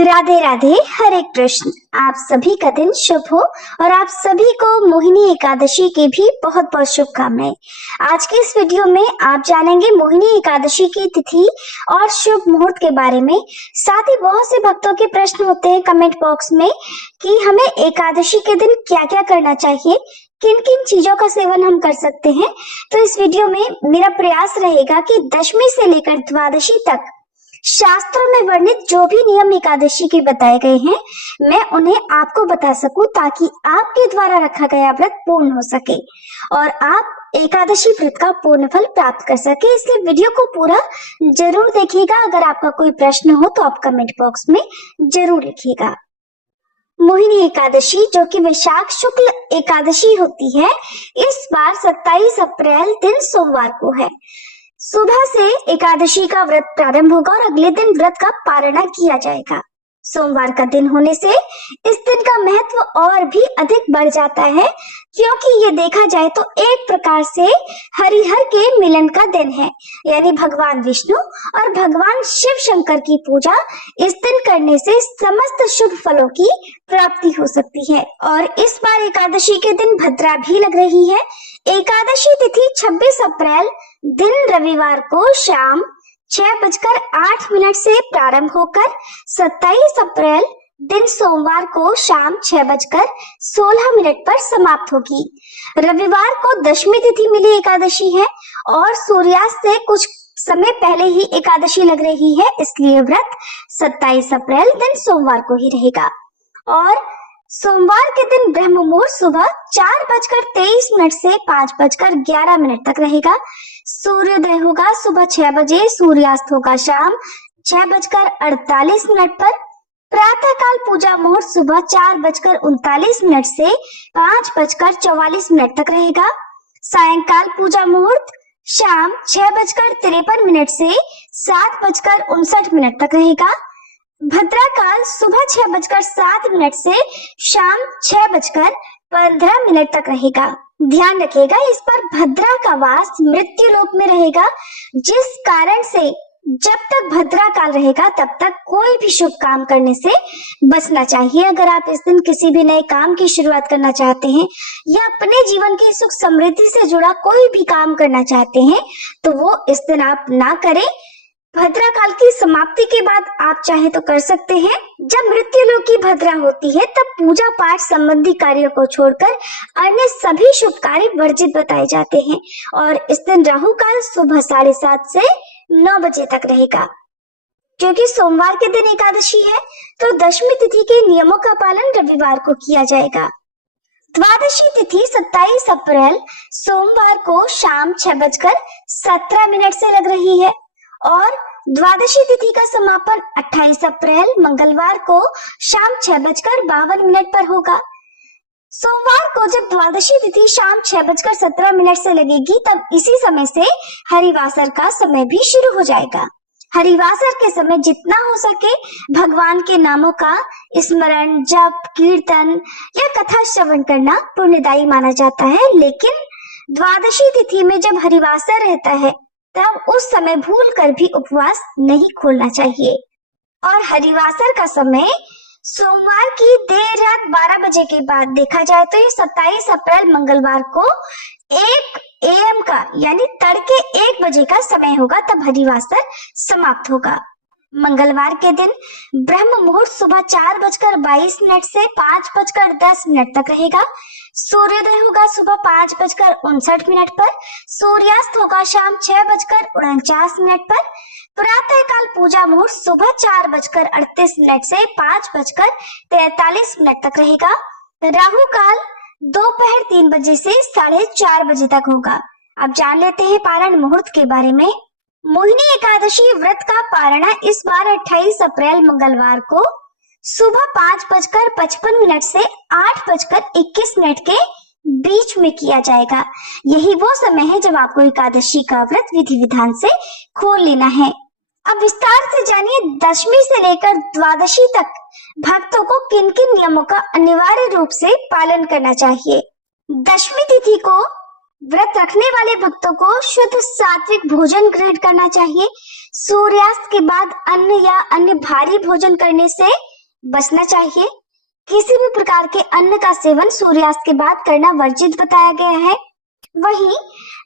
राधे राधे, हरे कृष्ण। आप सभी का दिन शुभ हो और आप सभी को मोहिनी एकादशी की भी बहुत बहुत शुभकामनाएं। आज की इस वीडियो में आप जानेंगे मोहिनी एकादशी की तिथि और शुभ मुहूर्त के बारे में। साथ ही बहुत से भक्तों के प्रश्न होते हैं कमेंट बॉक्स में कि हमें एकादशी के दिन क्या क्या करना चाहिए, किन किन चीजों का सेवन हम कर सकते हैं। तो इस वीडियो में मेरा प्रयास रहेगा कि दशमी से लेकर द्वादशी तक शास्त्रों में वर्णित जो भी नियम एकादशी के बताए गए हैं, मैं उन्हें आपको बता सकूं ताकि आपके द्वारा रखा गया व्रत पूर्ण हो सके और आप एकादशी व्रत का पूर्ण फल प्राप्त कर सके। इसलिए वीडियो को पूरा जरूर देखिएगा। अगर आपका कोई प्रश्न हो तो आप कमेंट बॉक्स में जरूर लिखिएगा। मोहिनी एकादशी जो कि वैशाख शुक्ल एकादशी होती है, इस बार 27 अप्रैल दिन सोमवार को है। सुबह से एकादशी का व्रत प्रारंभ होगा और अगले दिन व्रत का पारणा किया जाएगा। सोमवार का दिन होने से इस दिन का महत्व और भी अधिक बढ़ जाता है, क्योंकि ये देखा जाए तो एक प्रकार से हरिहर के मिलन का दिन है, यानी भगवान विष्णु और भगवान शिव शंकर की पूजा इस दिन करने से समस्त शुभ फलों की प्राप्ति हो सकती है। और इस बार एकादशी के दिन भद्रा भी लग रही है। एकादशी तिथि 26 अप्रैल दिन रविवार को शाम 6:08 से प्रारंभ होकर 27 अप्रैल दिन सोमवार को शाम 6:16 पर समाप्त होगी। रविवार को दशमी तिथि मिली एकादशी है और सूर्यास्त से कुछ समय पहले ही एकादशी लग रही है, इसलिए व्रत 27 अप्रैल दिन सोमवार को ही रहेगा। और सोमवार के दिन ब्रह्म मुहूर्त सुबह 4:23 से 5:11 तक रहेगा। सूर्योदय होगा सुबह 6 बजे, सूर्यास्त होगा शाम 6:48 पर। प्रातः काल पूजा मुहूर्त सुबह 4:39 से 5:44 तक रहेगा। सायंकाल पूजा मुहूर्त शाम 6:53 से 7:59 तक रहेगा। भद्रा काल सुबह 6:07 से शाम 6:15 तक रहेगा। ध्यान रखिएगा, इस पर भद्रा का वास मृत्यु लोक में रहेगा, जिस कारण से जब तक भद्रा काल रहेगा तब तक कोई भी शुभ काम करने से बचना चाहिए। अगर आप इस दिन किसी भी नए काम की शुरुआत करना चाहते हैं या अपने जीवन की सुख समृद्धि से जुड़ा कोई भी काम करना चाहते हैं तो वो इस दिन आप ना करें। भद्रा काल की समाप्ति के बाद आप चाहे तो कर सकते हैं। जब मृत्यु लोक की भद्रा होती है तब पूजा पाठ संबंधी कार्यों को छोड़कर अन्य सभी शुभ कार्य वर्जित बताए जाते हैं। और इस दिन राहु काल सुबह 7:30 से 9 बजे तक रहेगा। क्योंकि सोमवार के दिन एकादशी है तो दशमी तिथि के नियमों का पालन रविवार को किया जाएगा। द्वादशी तिथि 27 अप्रैल सोमवार को शाम 6:17 से लग रही है और द्वादशी तिथि का समापन 28 अप्रैल मंगलवार को शाम 6:52 पर होगा। सोमवार को जब द्वादशी तिथि शाम 6:17 से लगेगी तब इसी समय से हरिवासर का समय भी शुरू हो जाएगा। हरिवासर के समय जितना हो सके भगवान के नामों का स्मरण, जप, कीर्तन या कथा श्रवण करना पुण्यदायी माना जाता है। लेकिन द्वादशी तिथि में जब हरिवासर रहता है तब उस समय भूल कर भी उपवास नहीं खोलना चाहिए। और हरिवासर का समय सोमवार की देर रात 12 बजे के बाद देखा जाए तो ये 27 अप्रैल मंगलवार को 1 AM का यानी तड़के 1 बजे का समय होगा, तब हरिवासर समाप्त होगा। मंगलवार के दिन ब्रह्म मुहूर्त सुबह 4:22 से 5:10 तक रहेगा। सूर्योदय होगा सुबह 5:59 पर। सूर्यास्त होगा शाम 6:49 पर। प्रातः काल पूजा मुहूर्त सुबह 4:38 से 5:43 तक रहेगा। राहु काल दोपहर 3 बजे से 4:30 बजे तक होगा। अब जान लेते हैं पारण मुहूर्त के बारे में। मोहिनी एकादशी व्रत का पारणा इस बार 28 अप्रैल मंगलवार को सुबह 5:55 से 8:21 के बीच में किया जाएगा। यही वो समय है जब आपको एकादशी का व्रत विधि विधान से खोल लेना है। अब विस्तार से जानिए दशमी से लेकर द्वादशी तक भक्तों को किन किन नियमों का अनिवार्य रूप से पालन करना चाहिए। दशमी तिथि को व्रत रखने वाले भक्तों को शुद्ध सात्विक भोजन ग्रहण करना चाहिए। सूर्यास्त के बाद अन्न या अन्य भारी भोजन करने से बचना चाहिए। किसी भी प्रकार के अन्न का सेवन सूर्यास्त के बाद करना वर्जित बताया गया है। वहीं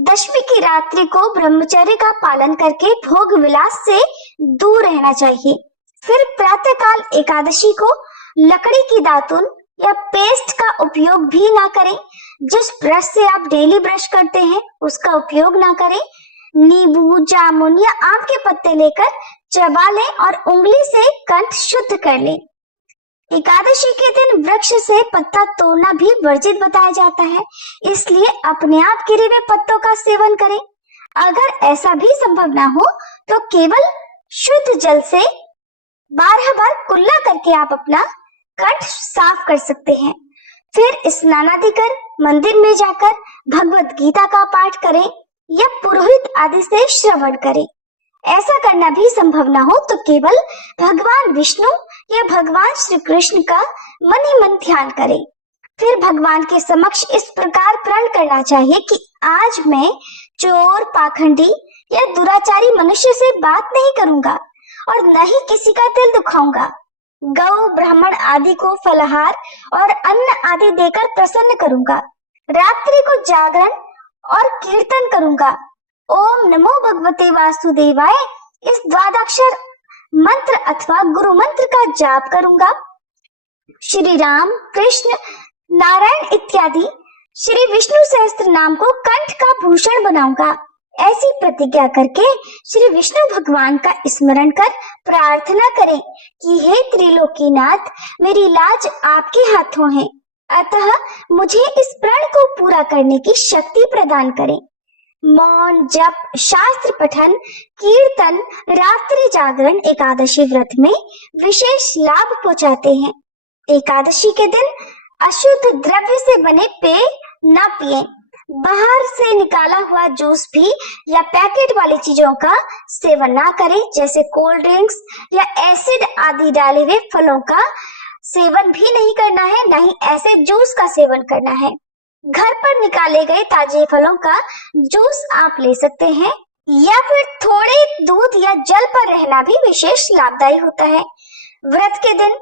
दशमी की रात्रि को ब्रह्मचर्य का पालन करके भोग विलास से दूर रहना चाहिए। फिर प्रातःकाल एकादशी को लकड़ी की दातुन या पेस्ट का उपयोग भी ना करें। जिस ब्रश से आप डेली ब्रश करते हैं उसका उपयोग ना करें। नींबू, जामुन या आम के पत्ते लेकर चबा लें और उंगली से कंठ शुद्ध कर लें। एकादशी के दिन वृक्ष से पत्ता तोड़ना भी वर्जित बताया जाता है, इसलिए अपने आप गिरे हुए पत्तों का सेवन करें। अगर ऐसा भी संभव ना हो तो केवल शुद्ध जल से 12 बार कुल्ला करके आप अपना कंठ साफ कर सकते हैं। फिर स्नान आदि कर मंदिर में जाकर भगवत गीता का पाठ करें या पुरोहित आदि से श्रवण करें। ऐसा करना भी संभव ना हो तो केवल भगवान विष्णु या भगवान श्री कृष्ण का मन ही मन ध्यान करें। फिर भगवान के समक्ष इस प्रकार प्रण करना चाहिए कि आज मैं चोर, पाखंडी या दुराचारी मनुष्य से बात नहीं करूंगा और न ही किसी का दिल दुखाऊंगा। गौ, ब्राह्मण आदि को फलाहार और अन्न आदि देकर प्रसन्न करूंगा। रात्रि को जागरण और कीर्तन करूंगा। ओम नमो भगवते वासुदेवाय इस द्वादक्षर मंत्र अथवा गुरु मंत्र का जाप करूंगा। श्री राम, कृष्ण, नारायण इत्यादि श्री विष्णु सहस्त्र नाम को कंठ का भूषण बनाऊंगा। ऐसी प्रतिज्ञा करके श्री विष्णु भगवान का स्मरण कर प्रार्थना करें कि हे त्रिलोकीनाथ, मेरी लाज आपके हाथों है, अतः मुझे इस प्रण को पूरा करने की शक्ति प्रदान करें। मौन, जप, शास्त्र पठन, कीर्तन, रात्रि जागरण एकादशी व्रत में विशेष लाभ पहुंचाते हैं। एकादशी के दिन अशुद्ध द्रव्य से बने पेय न पिएं। बाहर से निकाला हुआ जूस भी या पैकेट वाली चीजों का सेवन ना करें, जैसे कोल्ड ड्रिंक्स या एसिड आदि डाले हुए फलों का सेवन भी नहीं करना है, ना ही ऐसे जूस का सेवन करना है। घर पर निकाले गए ताजे फलों का जूस आप ले सकते हैं या फिर थोड़े दूध या जल पर रहना भी विशेष लाभदायी होता है। व्रत के दिन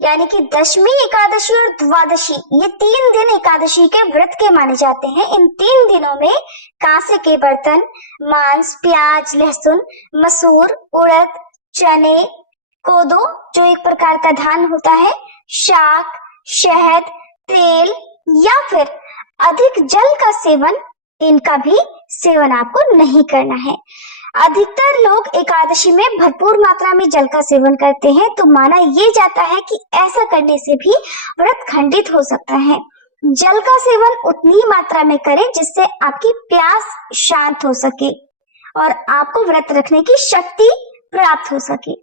यानी कि दशमी, एकादशी और द्वादशी, ये 3 दिन एकादशी के व्रत के माने जाते हैं। इन 3 दिनों में कांसे के बर्तन, मांस, प्याज, लहसुन, मसूर, उड़द, चने, कोदो जो एक प्रकार का धान होता है, शाक, शहद, तेल या फिर अधिक जल का सेवन, इनका भी सेवन आपको नहीं करना है। अधिकतर लोग एकादशी में भरपूर मात्रा में जल का सेवन करते हैं, तो माना ये जाता है कि ऐसा करने से भी व्रत खंडित हो सकता है। जल का सेवन उतनी मात्रा में करें जिससे आपकी प्यास शांत हो सके और आपको व्रत रखने की शक्ति प्राप्त हो सके।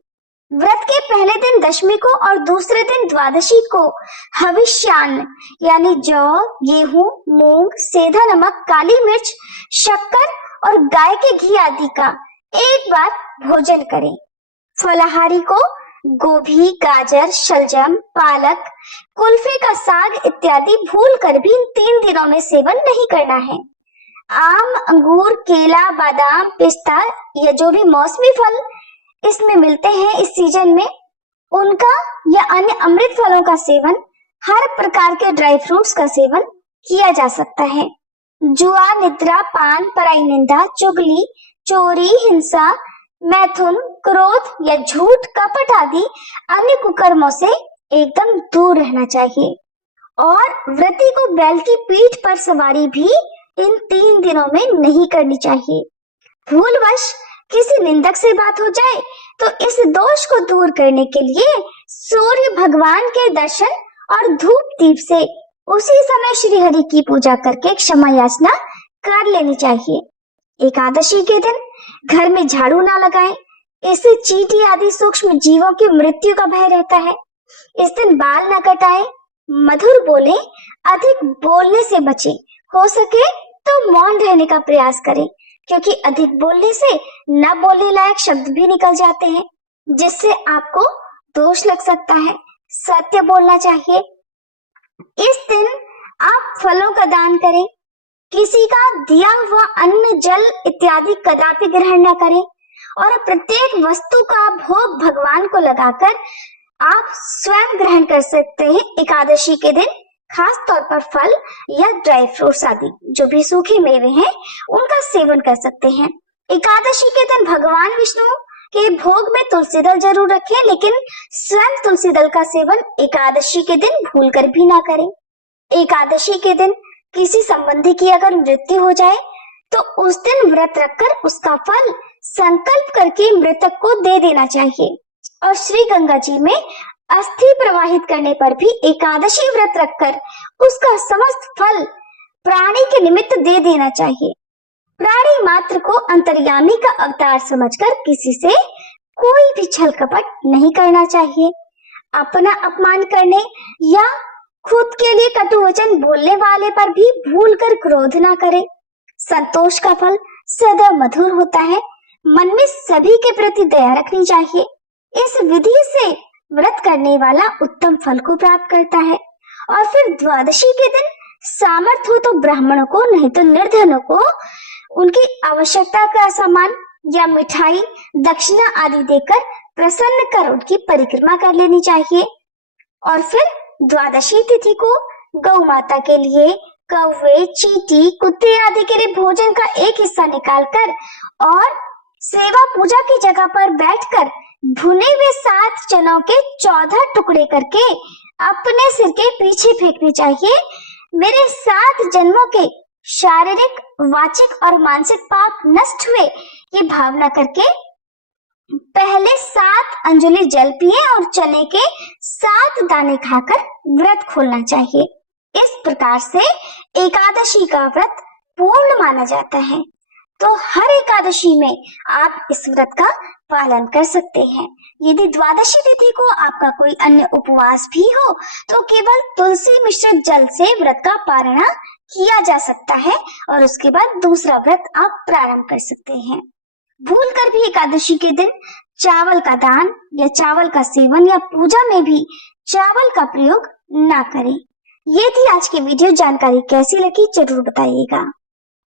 व्रत के पहले दिन दशमी को और दूसरे दिन द्वादशी को हविष्यान्न यानी जौ, गेहूं, मूंग, सेंधा नमक, काली मिर्च, शक्कर और गाय के घी आदि का एक बार भोजन करें। फलाहारी को गोभी, गाजर, शलजम, पालक, कुल्फे का साग इत्यादि भूलकर भी इन 3 दिनों में सेवन नहीं करना है। आम, अंगूर, केला, बादाम, पिस्ता या जो भी मौसमी फल इसमें मिलते हैं इस सीजन में, उनका या अन्य अमृत फलों का सेवन, हर प्रकार के ड्राई फ्रूट्स का सेवन किया जा सकता है। जुआ, निद्रा, पान, पराई निंदा, चुगली, चोरी, हिंसा, मैथुन, क्रोध या झूठ, कपट आदि अन्य कुकर्मों से एकदम दूर रहना चाहिए। और व्रती को बैल की पीठ पर सवारी भी इन 3 दिनों में नहीं करनी चाहिए। भूलवश किसी निंदक से बात हो जाए तो इस दोष को दूर करने के लिए सूर्य भगवान के दर्शन और धूप दीप से उसी समय श्री हरि की पूजा करके क्षमा याचना कर लेनी चाहिए। एकादशी के दिन घर में झाड़ू ना लगाएं, इससे चींटी आदि सूक्ष्म जीवों की मृत्यु का भय रहता है। इस दिन बाल न कटाएं, मधुर बोलें, अधिक बोलने से बचें। हो सके तो मौन रहने का प्रयास करें, क्योंकि अधिक बोलने से न बोलने लायक शब्द भी निकल जाते हैं, जिससे आपको दोष लग सकता है। सत्य बोलना चाहिए। इस दिन आप फलों का दान करें, किसी का दिया हुआ अन्न, जल इत्यादि कदापि ग्रहण न करें और प्रत्येक वस्तु का भोग भगवान को लगाकर आप स्वयं ग्रहण कर सकते हैं एकादशी के दिन, खास तौर पर फल या ड्राई फ्रूट्स आदि जो भी सूखे मेवे हैं उनका सेवन कर सकते हैं। एकादशी के दिन भगवान विष्णु के भोग में तुलसी दल जरूर रखें, लेकिन स्वयं तुलसी दल का सेवन एकादशी के दिन भूलकर भी ना करें। एकादशी के दिन किसी संबंधी की अगर मृत्यु हो जाए तो उस दिन व्रत रखकर उसका फल संकल्प करके मृतक को दे देना चाहिए। और श्री गंगा जी में अस्थि प्रवाहित करने पर भी एकादशी व्रत रखकर उसका समस्त फल प्राणी के निमित्त दे देना चाहिए। प्राणी मात्र को अंतर्यामी का अवतार समझकर किसी से कोई भी छल कपट नहीं करना चाहिए। अपना अपमान करने या खुद के लिए कटु वचन बोलने वाले पर भी भूलकर क्रोध ना करें। संतोष का फल सदैव मधुर होता है। मन में सभी के प्रति दया रखनी चाहिए। इस विधि से व्रत करने वाला उत्तम फल को प्राप्त करता है। और फिर द्वादशी के दिन सामर्थ्य हो तो ब्राह्मणों को, नहीं तो निर्धनों को उनकी आवश्यकता का सामान या मिठाई, दक्षिणा आदि देकर प्रसन्न कर उनकी परिक्रमा कर लेनी चाहिए। और फिर द्वादशी तिथि को गौ माता के लिए कौवे, चींटी, कुत्ते आदि के लिए भोजन का एक हिस्सा निकालकर और सेवा पूजा की जगह पर बैठकर भुने हुए 7 चनों के 14 टुकड़े करके अपने सिर के पीछे फेंकने चाहिए। मेरे 7 जन्मों के शारीरिक, वाचिक और मानसिक पाप नष्ट हुए, ये भावना करके पहले 7 अंजलि जल पिए और चने के 7 दाने खाकर व्रत खोलना चाहिए। इस प्रकार से एकादशी का व्रत पूर्ण माना जाता है। तो हर एकादशी में आप इस व्रत का पालन कर सकते हैं। यदि द्वादशी तिथि को आपका कोई अन्य उपवास भी हो तो केवल तुलसी मिश्रित जल से व्रत का पारण किया जा सकता है और उसके बाद दूसरा व्रत आप प्रारंभ कर सकते हैं। भूल कर भी एकादशी के दिन चावल का दान या चावल का सेवन या पूजा में भी चावल का प्रयोग ना करें। ये थी आज की वीडियो। जानकारी कैसी लगी जरूर बताइएगा।